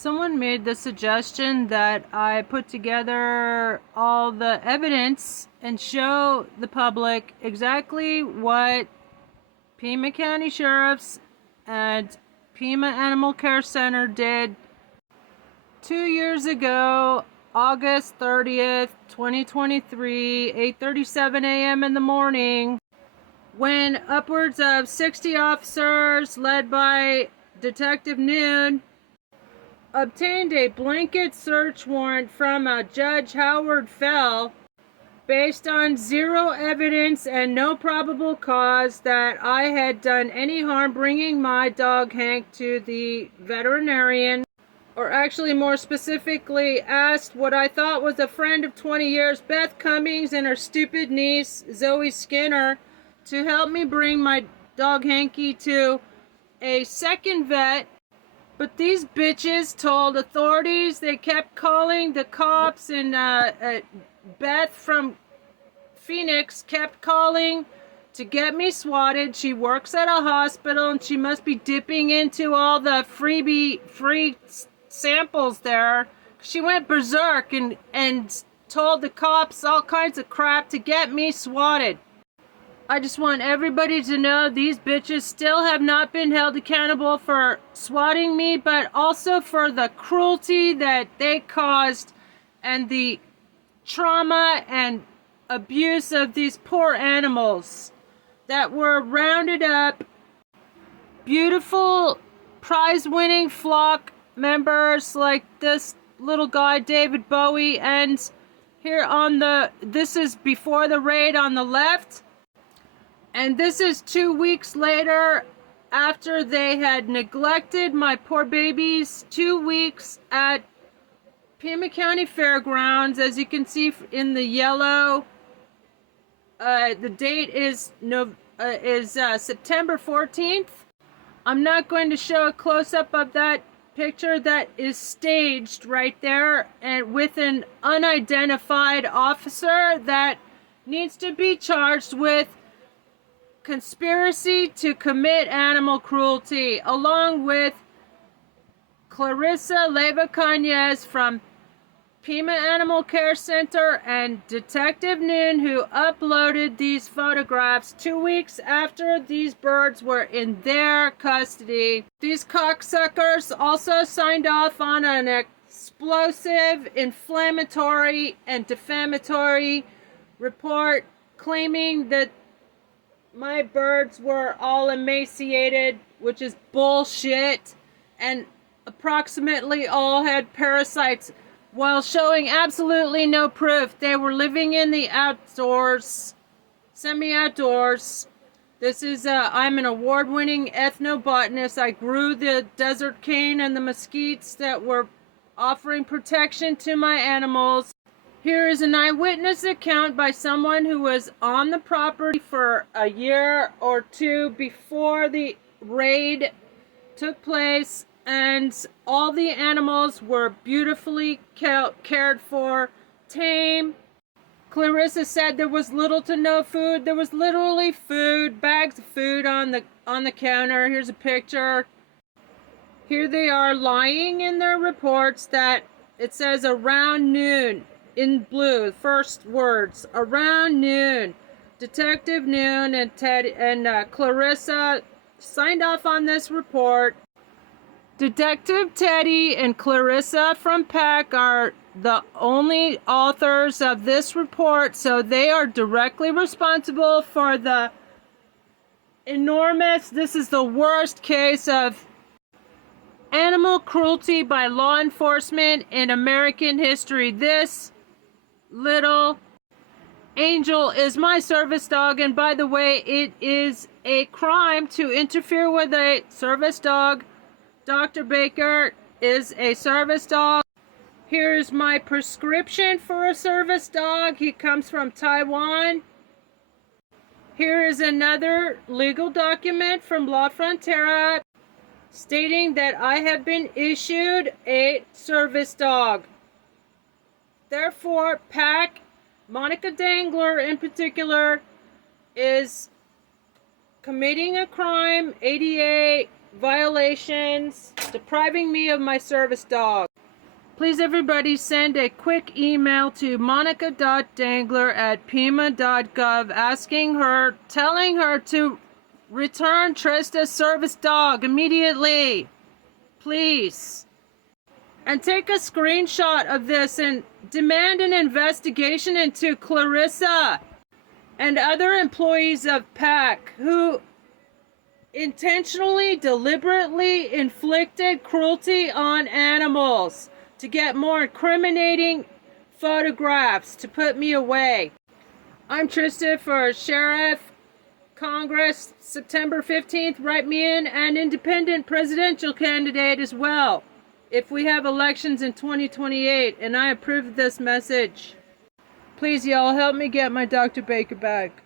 Someone made the suggestion that I put together all the evidence and show the public exactly what Pima County Sheriff's and Pima Animal Care Center did 2 years ago, August 30th, 2023, 8:37 a.m. in the morning, when upwards of 60 officers led by Detective Noon obtained a blanket search warrant from Judge Howard Fell based on zero evidence and no probable cause that I had done any harm bringing my dog Hank to the veterinarian, or actually more specifically asked what I thought was a friend of 20 years, Beth Cummings, and her stupid niece Zoe Skinner to help me bring my dog Hanky to a second vet. But these bitches told authorities, they kept calling the cops, and Beth from Phoenix kept calling to get me swatted. She works at a hospital and she must be dipping into all the free samples there. She went berserk and told the cops all kinds of crap to get me swatted. I just want everybody to know these bitches still have not been held accountable for swatting me, but also for the cruelty that they caused and the trauma and abuse of these poor animals that were rounded up. Beautiful prize-winning flock members like this little guy David Bowie, and here on this is before the raid on the left. And this is 2 weeks later, after they had neglected my poor babies 2 weeks at Pima County Fairgrounds. As you can see in the yellow, the date is September 14th. I'm not going to show a close-up of that picture that is staged right there, and with an unidentified officer that needs to be charged with conspiracy to commit animal cruelty, along with Clarissa Leva Cañez from Pima Animal Care Center and Detective Noon, who uploaded these photographs 2 weeks after these birds were in their custody. These cocksuckers also signed off on an explosive, inflammatory, and defamatory report claiming that my birds were all emaciated, which is bullshit, and approximately all had parasites, while showing absolutely no proof. They were living in the outdoors, semi-outdoors. This is, I'm an award-winning ethnobotanist. I grew the desert cane and the mesquites that were offering protection to my animals. Here is an eyewitness account by someone who was on the property for a year or two before the raid took place, and all the animals were beautifully cared for, tame. Clarissa said there was little to no food. There was literally food, bags of food on the counter. Here's a picture. Here they are lying in their reports that it says around noon. In blue, first words, around noon. Detective Noon and Clarissa signed off on this report. Detective Teddy and Clarissa from Pacc are the only authors of this report, so they are directly responsible for the enormous, this is the worst case of animal cruelty by law enforcement in American history. This little Angel is my service dog, and by the way, it is a crime to interfere with a service dog. Dr. Baker is a service dog. Here's my prescription for a service dog. He comes from Taiwan. Here is another legal document from La Frontera stating that I have been issued a service dog. Therefore, Pacc, Monica Dangler in particular, is committing a crime, ADA violations, depriving me of my service dog. Please everybody send a quick email to monica.dangler@pima.gov telling her to return Trista's service dog immediately. Please. And take a screenshot of this and demand an investigation into Clarissa and other employees of Pacc who intentionally, deliberately inflicted cruelty on animals to get more incriminating photographs to put me away. I'm Trista for Sheriff, Congress, September 15th. Write me in, and independent presidential candidate as well, if we have elections in 2028, and I approve this message. Please, y'all, help me get my Dr. Baker back.